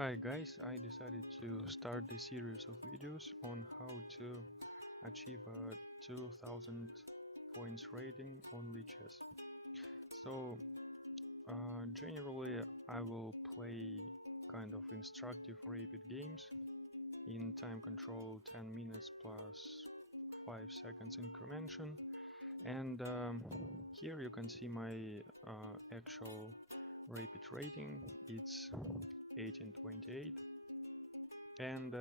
Hi guys, I decided to start this series of videos on how to achieve a 2000 points rating on Lichess. So generally I will play kind of instructive rapid games in time control 10 minutes plus 5 seconds incrementation, and here you can see my actual rapid rating. It's 1828, and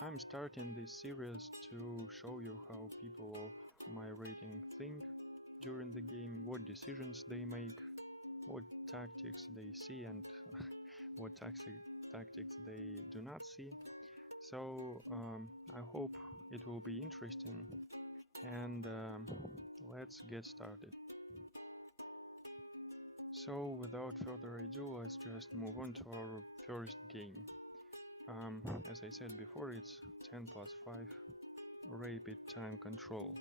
I'm starting this series to show you how people of my rating think during the game, what decisions they make, what tactics they see, and what tactics they do not see. So I hope it will be interesting, and let's get started. So without further ado, let's just move on to our first game. As I said before, it's 10 plus 5 rapid time control.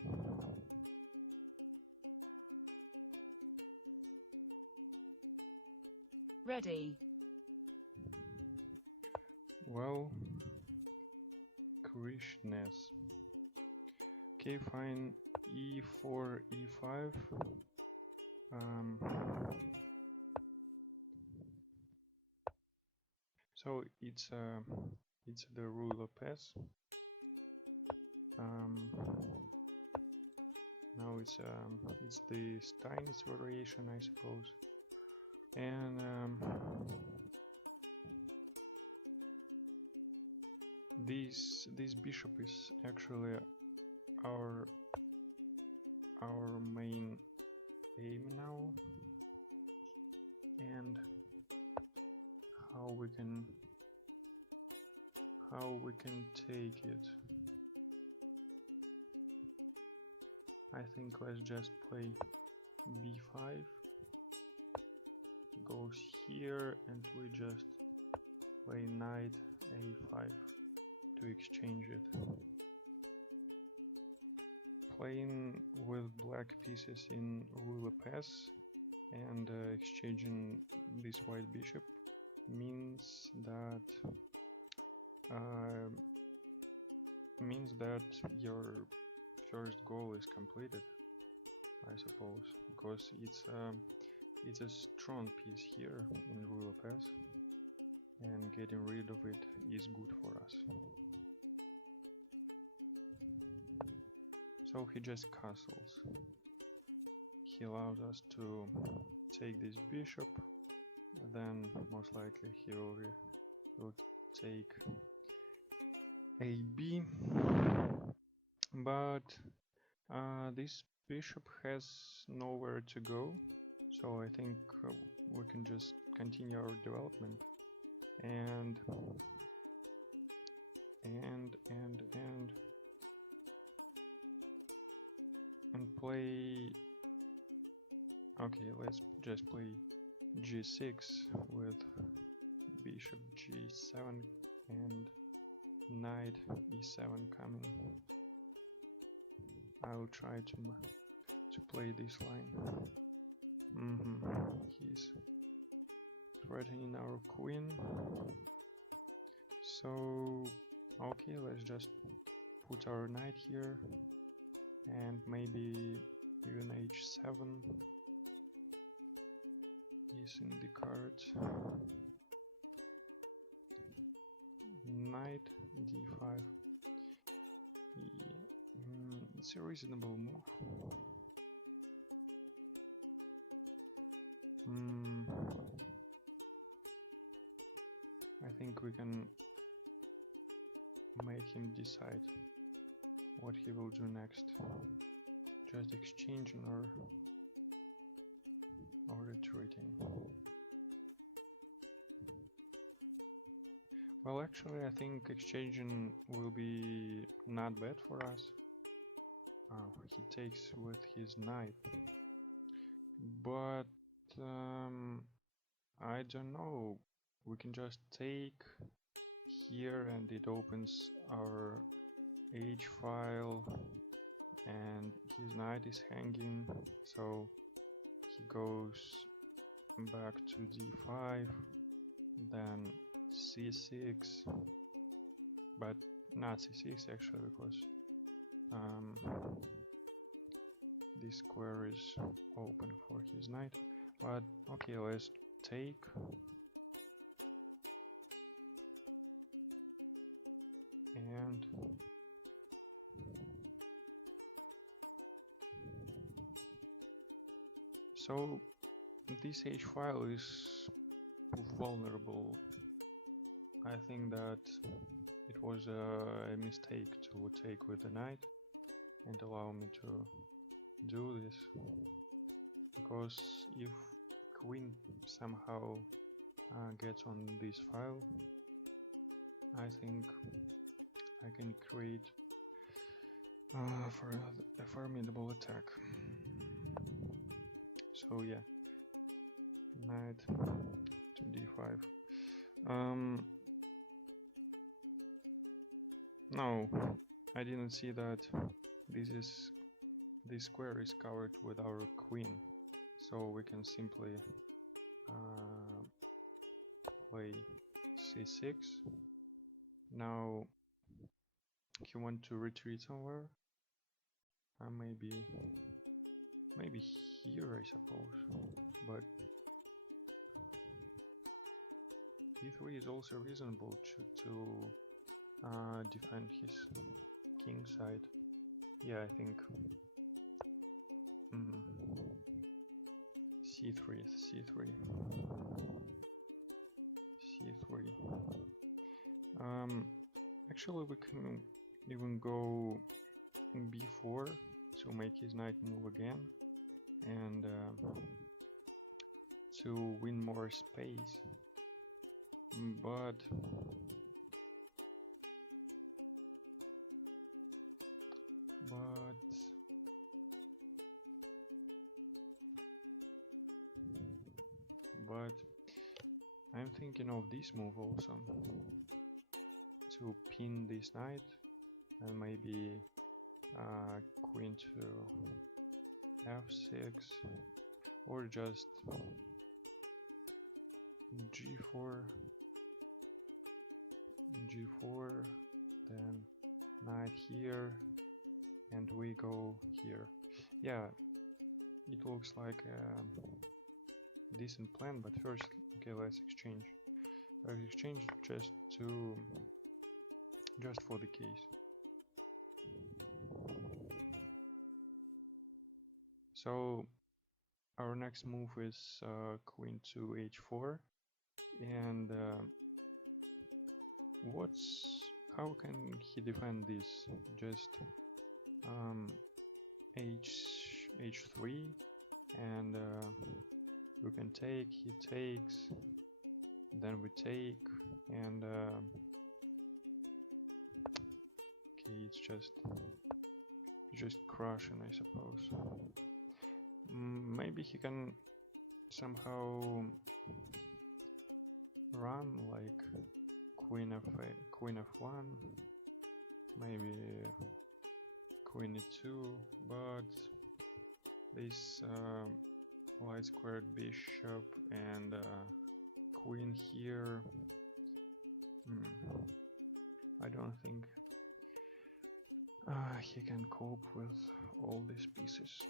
Ready. Well, Krishness. Okay, fine. E4, E5. So it's the Ruy Lopez. Now it's the Steinitz variation, I suppose. And this bishop is actually our main aim now, and how we can take it. I think let's just play b5, goes here, and we just play knight a5 to exchange it. Playing with black pieces in Ruy Lopez and exchanging this white bishop means that your first goal is completed, I suppose, because it's a strong piece here in Ruy Lopez, and getting rid of it is good for us. So he just castles. He allows us to take this bishop, then most likely he will take AB, but this bishop has nowhere to go, so I think we can just continue our development and play. Okay, let's just play g6 with bishop g7 and knight e7 coming. I'll try to play this line. He's threatening our queen. So okay, let's just put our knight here, and maybe even h7 is in the cards. Knight d5. Yeah, it's a reasonable move. I think we can make him decide what he will do next. Just exchanging or retreating. Well, actually I think exchanging will be not bad for us. He takes with his knight, but I don't know, we can just take here and it opens our H file, and his knight is hanging, so he goes back to d5, then c6, but not c6 actually, because this square is open for his knight. But okay, let's take. And so this h file is vulnerable. I think that it was a mistake to take with the knight and allow me to do this, because if queen somehow gets on this file, I think I can create for a formidable attack. So yeah, knight to d5. No, I didn't see that this square is covered with our queen, so we can simply play c6. Now he want to retreat somewhere. Maybe here, I suppose, but e3 is also reasonable to defend his king side. Yeah, I think c3. Actually, we can even go b4 to make his knight move again, and to win more space. But I'm thinking of this move also, to pin this knight and maybe queen to f6, or just g4, then knight here, and we go here. Yeah, it looks like a decent plan, but first, okay, let's exchange. Let's exchange just for the case. So our next move is queen to h4, and how can he defend this? Just h3, and we can take, he takes, then we take, and okay, it's just crushing, I suppose. Maybe he can somehow run like queen f1, maybe queen e2, but this light squared bishop and queen here, I don't think he can cope with all these pieces.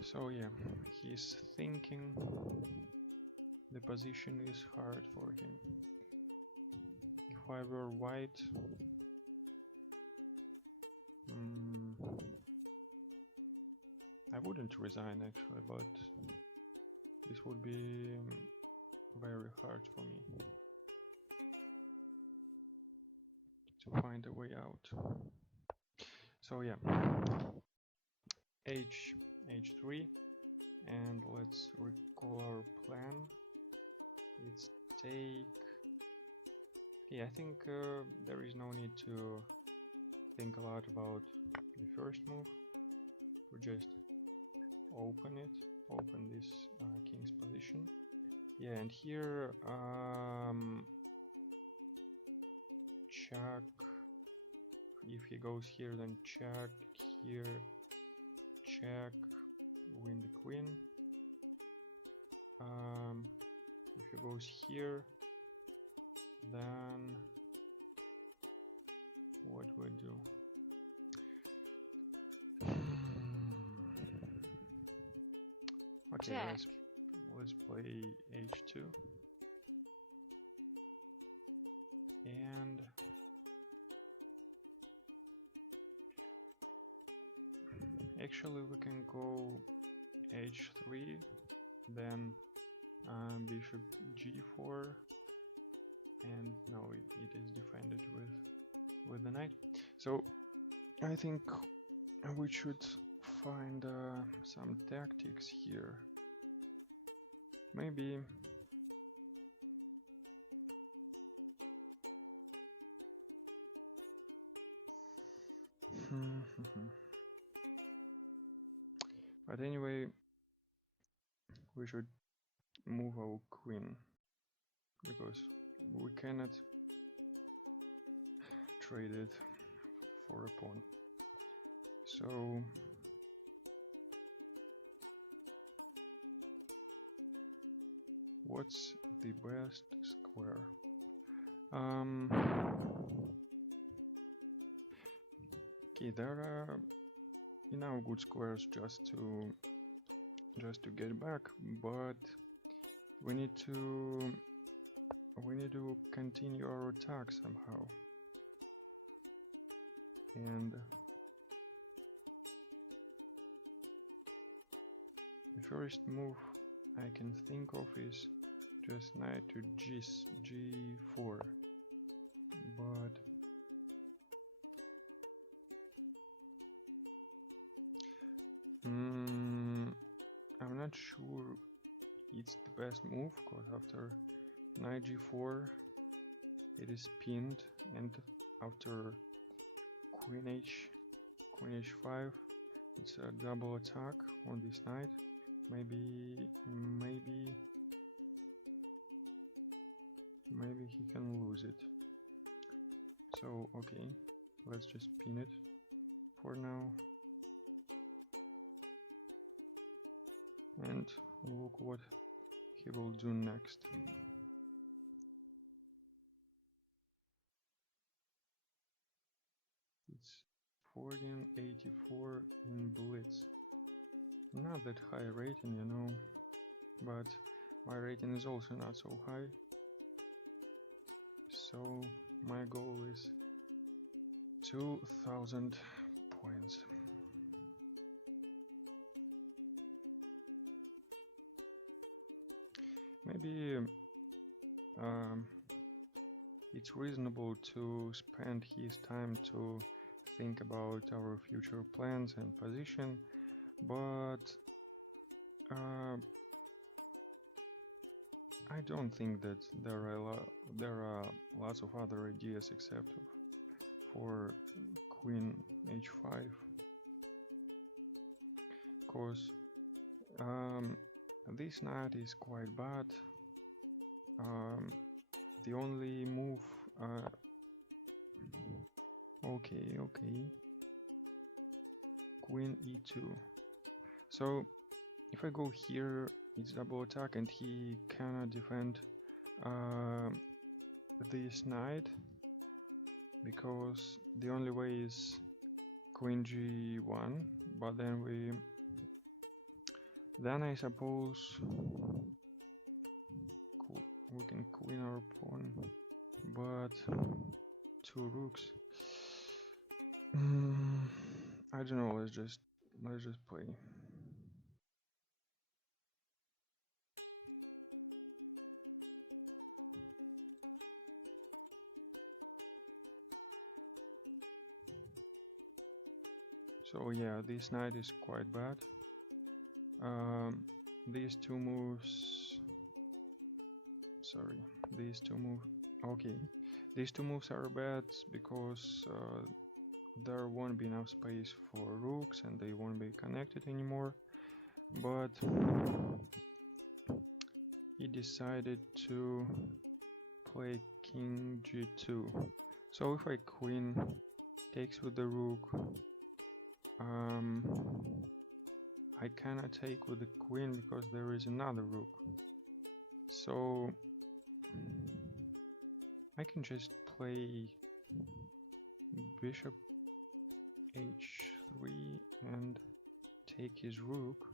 So yeah, he's thinking the position is hard for him. If I were white, I wouldn't resign actually, but this would be very hard for me to find a way out. So yeah, h3, and let's recall our plan. Let's take. Yeah, I think there is no need to think a lot about the first move. We just open this king's position. Yeah, and here check. If he goes here, then check here, check, win the queen. If he goes here, then what do I do? Okay, let's play h2, and actually we can go h3, then bishop g4, and no, it is defended with the knight. So I think we should find some tactics here. Maybe but anyway, we should move our queen, because we cannot trade it for a pawn. So what's the best square? Okay, there are enough good squares just to get back, but we need to continue our attack somehow. And the first move I can think of is just knight to g4, but I'm not sure it's the best move, because after knight g4 it is pinned, and after queen h5 it's a double attack on this knight. Maybe he can lose it. So okay, let's just pin it for now. And look what he will do next. It's 1484 in Blitz. Not that high rating, you know, but my rating is also not so high. So my goal is 2000 points. Maybe it's reasonable to spend his time to think about our future plans and position, but I don't think that there are lots of other ideas except for queen h5, because this knight is quite bad. The only move okay, queen e2. So if I go here, it's double attack, and he cannot defend this knight, because the only way is queen g1, but then I suppose we can queen our pawn, but two rooks. I don't know. Let's just play. So yeah, this knight is quite bad. These two moves. Sorry, these two moves. Okay, these two moves are bad because there won't be enough space for rooks, and they won't be connected anymore. But he decided to play king g2. So if I queen takes with the rook, I cannot take with the queen because there is another rook. So I can just play bishop h3 and take his rook.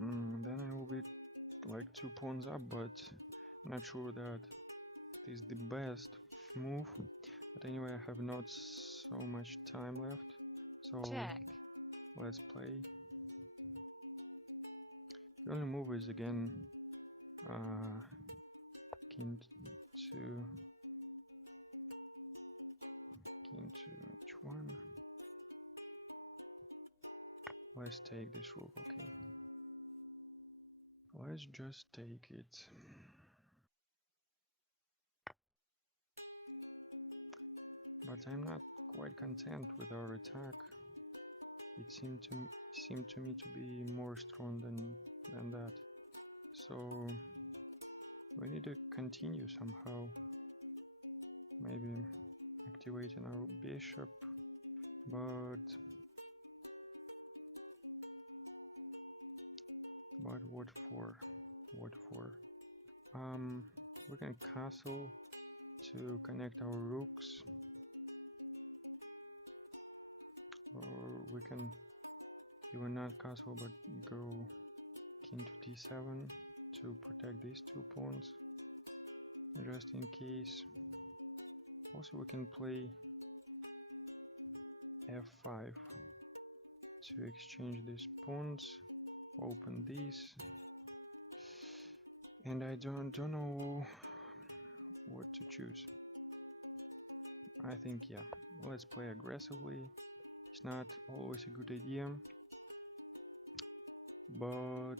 Then I will be like 2 pawns up, but not sure that it is the best move. But anyway, I have not so much time left, so Check. let's play. The only move is again king to h1. Let's take this rook. Okay, let's just take it. But I'm not quite content with our attack. It seemed to me to be more strong than that. So we need to continue somehow. Maybe activating our bishop, but what for? What for? We can castle to connect our rooks, or we can even not castle but go king to d7 to protect these 2 pawns, just in case. Also we can play f5 to exchange these pawns, open these, and I don't know what to choose. I think, yeah, let's play aggressively. It's not always a good idea, but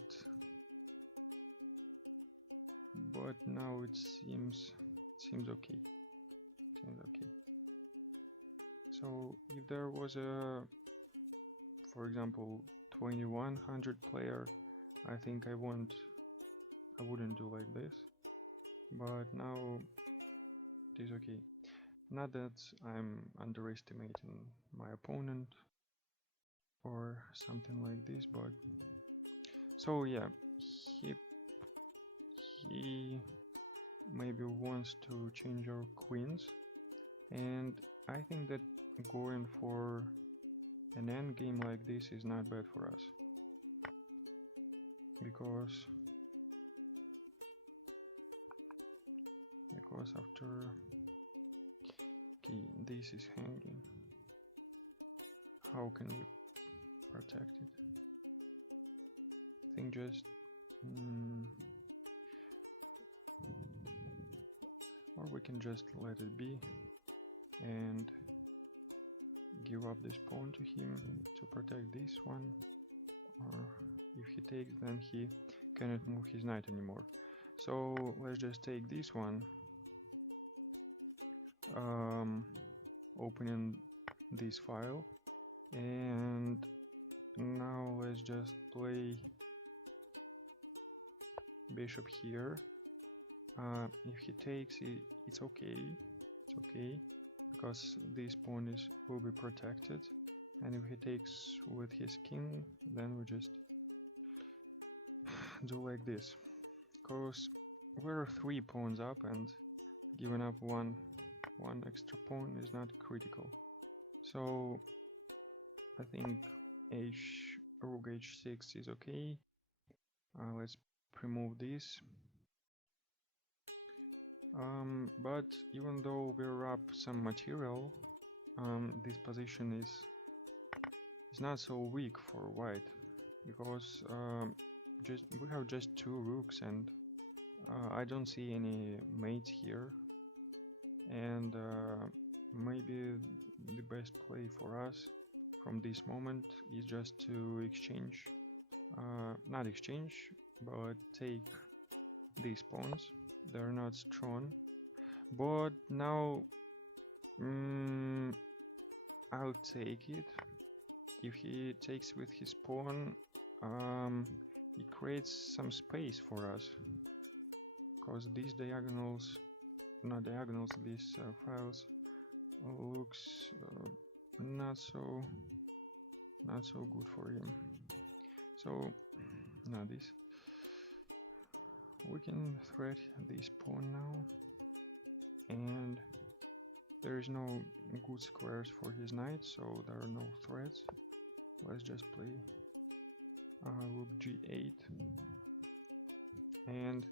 now it seems okay. Seems okay. So if there was a, for example, 2100 player, I think I wouldn't do like this. But now it is okay. Not that I'm underestimating my opponent or something like this, but so yeah, he maybe wants to change our queens, and I think that going for an endgame like this is not bad for us, because after, okay, this is hanging. How can we protect it? I think just or we can just let it be and give up this pawn to him to protect this one, or if he takes, then he cannot move his knight anymore. So let's just take this one, opening this file, and now let's just play bishop here. If he takes it, it's okay, because this pawn will be protected, and if he takes with his king, then we just do like this, because we're 3 pawns up, and giving up one extra pawn is not critical. So I think rook h6 is okay. Let's remove this. But even though we're up some material, this position is not so weak for white, because we have just 2 rooks, and I don't see any mates here, and maybe the best play for us from this moment is just to exchange, not exchange, but take these pawns. They're not strong, but now I'll take it. If he takes with his pawn, it creates some space for us, because these diagonals not diagonals, these files looks not so good for him. So now this, we can threat this pawn now, and there is no good squares for his knight, so there are no threats. Let's just play rook g8, and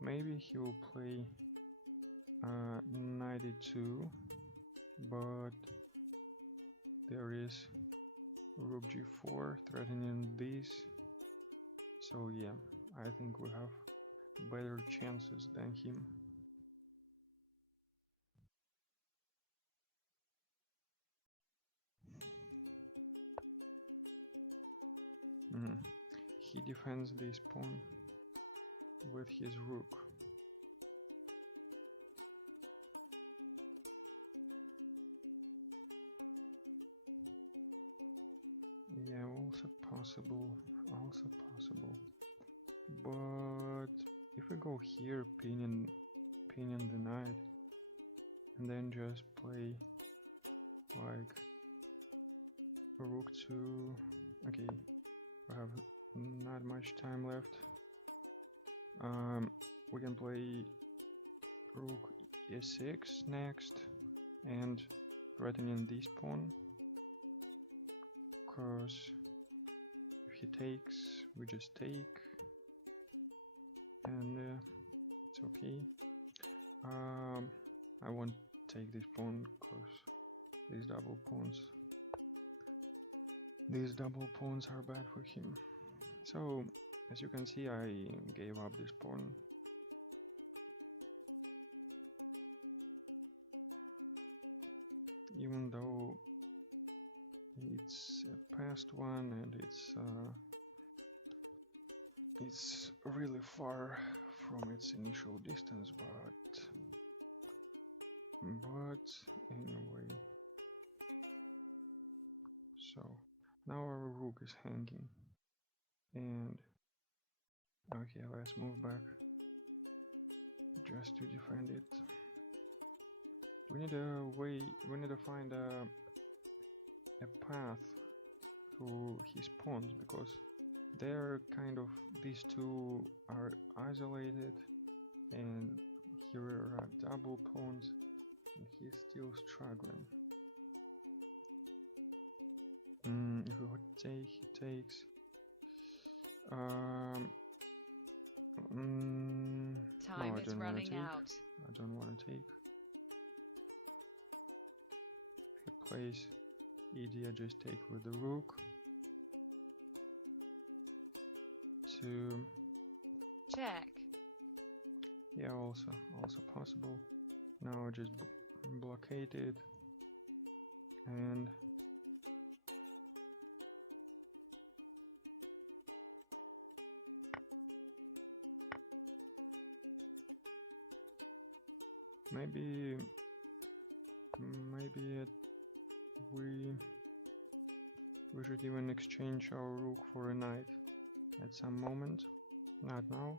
maybe he will play knight e2, but there is rook g4 threatening this, so yeah, I think we have better chances than him. He defends this pawn with his rook. Yeah, also possible. But if we go here, pinning the knight, and then just play like rook 2. Okay, we have not much time left. We can play rook e6 next and threatening this pawn, because if he takes, we just take, and it's okay. I won't take this pawn because these double pawns are bad for him. So as you can see, I gave up this pawn. Even though it's a past one and it's really far from its initial distance, but anyway. So now our rook is hanging, and okay, let's move back just to defend it. We need to find a path to his pawns, because they're kind of, these two are isolated, and here are double pawns, and he's still struggling. If we would take, he takes. Time is running out. I don't want to take. If he plays ed, I just take with the rook. To check. Yeah, also possible. Now I just blockade it, and maybe we should even exchange our rook for a knight at some moment, not now,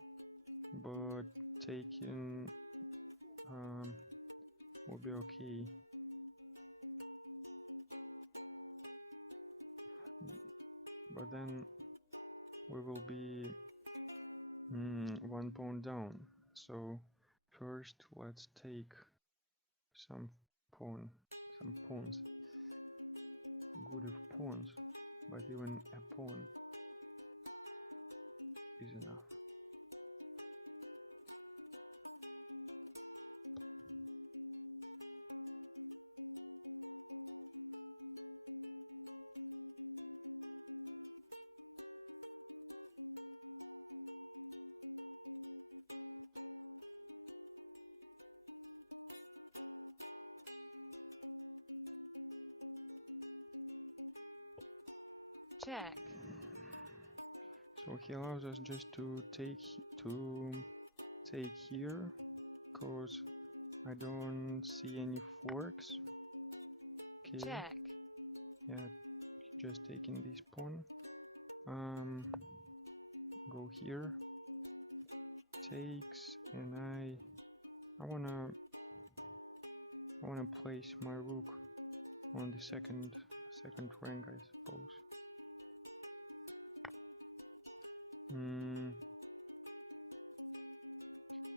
but taking will be okay. But then we will be one pawn down. So first let's take some pawns. Good of pawns, but even a pawn is enough. Check. So he allows us just to take here, cause I don't see any forks. Okay. Check. Yeah, just taking this pawn. Go here. Takes, and I wanna wanna place my rook on the second rank, I suppose.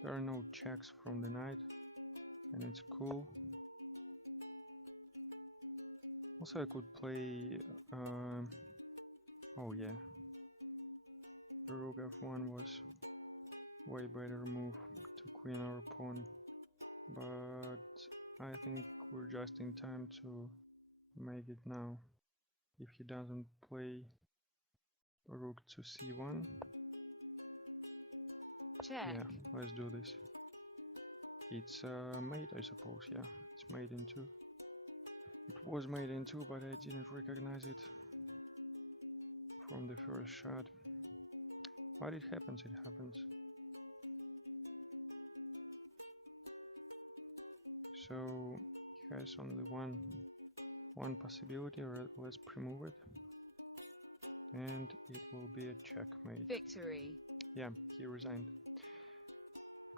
There are no checks from the knight, and it's cool. Also, I could play. Oh yeah, the rook f1 was way better move to queen or pawn, but I think we're just in time to make it now. If he doesn't play rook to c1. Check. Yeah, let's do this. It's mate, I suppose. Yeah, it's made in 2. It was made in 2, but I didn't recognize it from the first shot. But it happens, it happens. So he has only one possibility, or let's pre-move it. And it will be a checkmate. Victory. Yeah, he resigned.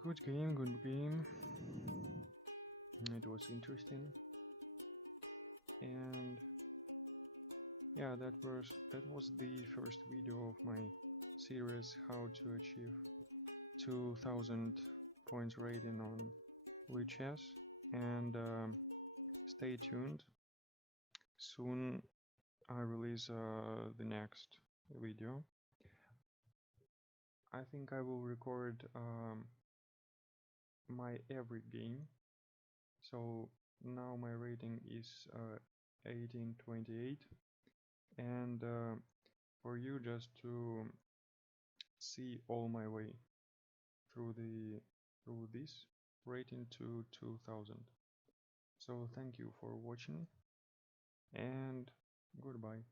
Good game, good game. It was interesting. And yeah, that was the first video of my series how to achieve 2000 points rating on Lichess. And stay tuned. Soon I release the next video. I think I will record my every game. So now my rating is 1828, and for you just to see all my way through this rating to 2000. So thank you for watching, and goodbye.